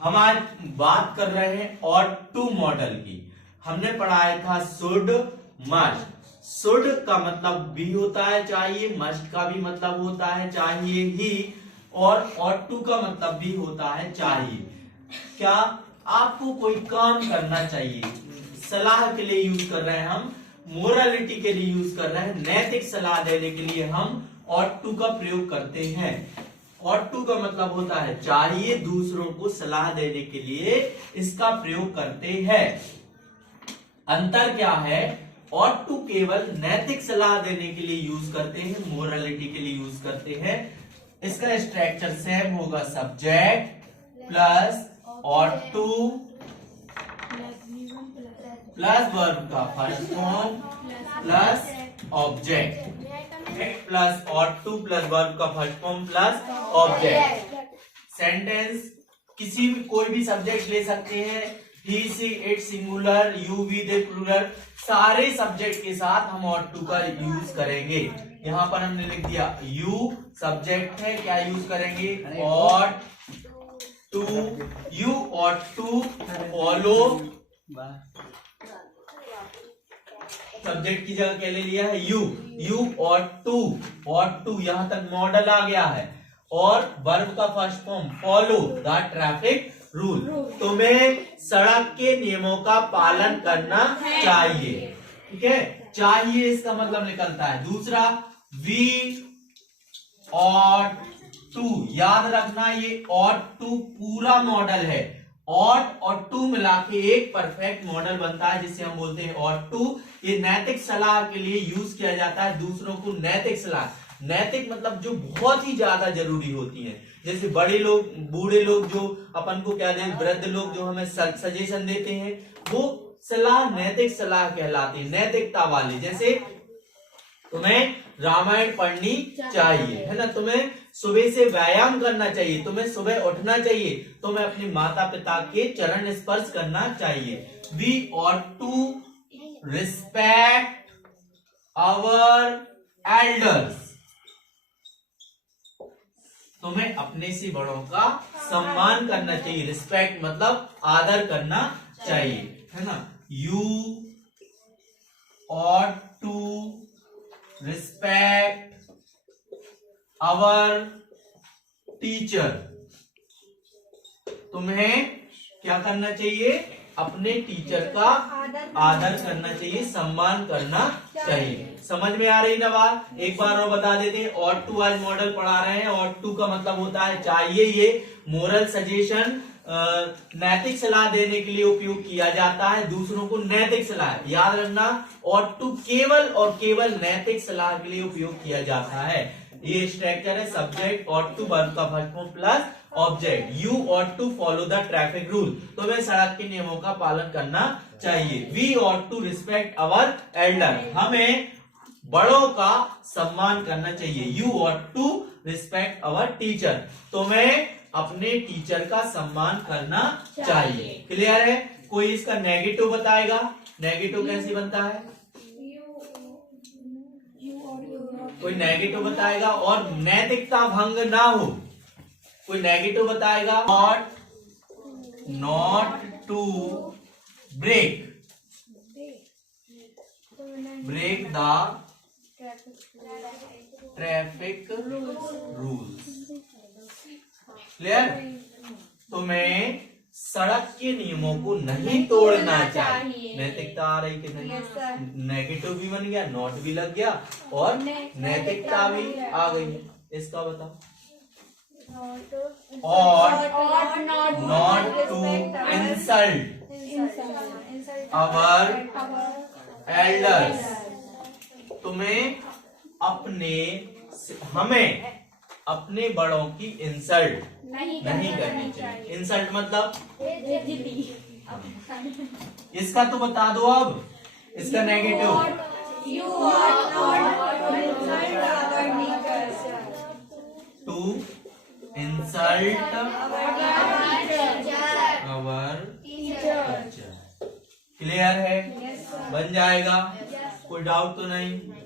हम आज बात कर रहे हैं ऑट टू मॉडल की। हमने पढ़ाया था शुड मस्ट। शुड का मतलब भी होता है चाहिए, मस्ट का भी मतलब होता है चाहिए ही, और ऑट टू का मतलब भी होता है चाहिए। क्या आपको कोई काम करना चाहिए, सलाह के लिए यूज कर रहे हैं हम, मोरालिटी के लिए यूज कर रहे हैं, नैतिक सलाह देने के लिए हम ऑट टू का प्रयोग करते हैं। ऑट टू का मतलब होता है चाहिए, दूसरों को सलाह देने के लिए इसका प्रयोग करते हैं। अंतर क्या है? ऑट टू केवल नैतिक सलाह देने के लिए यूज करते हैं, मोरालिटी के लिए यूज करते हैं। इसका स्ट्रक्चर सेम होगा, subject plus ought to plus verb का first form plus object plus ought to plus verb का first form plus object. Sentence किसी भी कोई भी सब्जेक्ट ले सकते हैं, he she it singular, you we they plural, सारे सब्जेक्ट के साथ हम ऑट टू का यूज करेंगे। यहाँ पर हमने लिख दिया यू सब्जेक्ट है, क्या यूज करेंगे? Ought to. You ought to follow, subject की जगह क्या ले लिया है? You. You ought to, ought to यहां तक मॉडल आ गया है, और वर्ब का first form follow the traffic rule. तुम्हें सड़क के नियमों का पालन करना चाहिए। ठीक है, चाहिए इसका मतलब निकलता है। दूसरा वी ऑट टू, याद रखना ये ऑट टू पूरा मॉडल है। ऑट और टू मिला के एक परफेक्ट मॉडल बनता है जिसे हम बोलते हैं ऑट टू। ये नैतिक सलाह के लिए यूज किया जाता है, दूसरों को नैतिक सलाह। नैतिक मतलब जो बहुत ही ज्यादा जरूरी होती है, जैसे बड़े लोग, बूढ़े लोग जो अपन को क्या दें, वृद्ध लोग जो हमें सजेशन देते हैं, वो सलाह नैतिक सलाह कहलाती है, नैतिकता वाली। जैसे तुम्हें रामायण पढ़नी चाहिए, है ना, तुम्हें सुबह से व्यायाम करना चाहिए, तुम्हें सुबह उठना चाहिए, तुम्हें अपने माता पिता के चरण स्पर्श करना चाहिए। We ought to respect our elders, तुम्हें अपने से बड़ों का सम्मान करना चाहिए। रिस्पेक्ट मतलब आदर करना चाहिए, है ना। You ought to respect our teacher, तुम्हें क्या करना चाहिए? अपने टीचर का आदर करना चाहिए, सम्मान करना चाहिए। समझ में आ रही ना बात? एक बार और बता देते हैं। ऑट टू आज मॉडल पढ़ा रहे हैं। ऑट टू का मतलब होता है चाहिए। ये मोरल सजेशन, नैतिक सलाह देने के लिए उपयोग किया जाता है, दूसरों को नैतिक सलाह, याद रखना। ऑट टू केवल और केवल नैतिक सलाह के लिए उपयोग किया जाता है। ये स्ट्रक्चर है, सब्जेक्ट ऑट टू वर्ब का first form plus object. You ought to follow the traffic rule, तुम्हें सड़क के नियमों का पालन करना चाहिए। We ought to respect our elder, हमें बड़ों का सम्मान करना चाहिए। You ought to respect our teacher, तुम्हें अपने टीचर का सम्मान करना चाहिए। क्लियर है? कोई इसका नेगेटिव बताएगा? नेगेटिव कैसे बनता है? कोई नेगेटिव बताएगा, और नैतिकता भंग ना हो, कोई नेगेटिव बताएगा। Not to break the traffic rules. Clear? तुम्हें सड़क के नियमों को नहीं तोड़ना चाहिए। नैतिकता आ रही कि नहीं? नेगेटिव भी बन गया, नॉट भी लग गया, और नैतिकता भी आ गई। इसका बताओ। और not to insult our elders, तुम्हें हमें अपने बड़ों की इंसल्ट नहीं करनी चाहिए। इंसल्ट मतलब इसका तो बता दो अब, इसका negative. To insult our teacher. Clear है? बन जाएगा, कोई डाउट तो नहीं?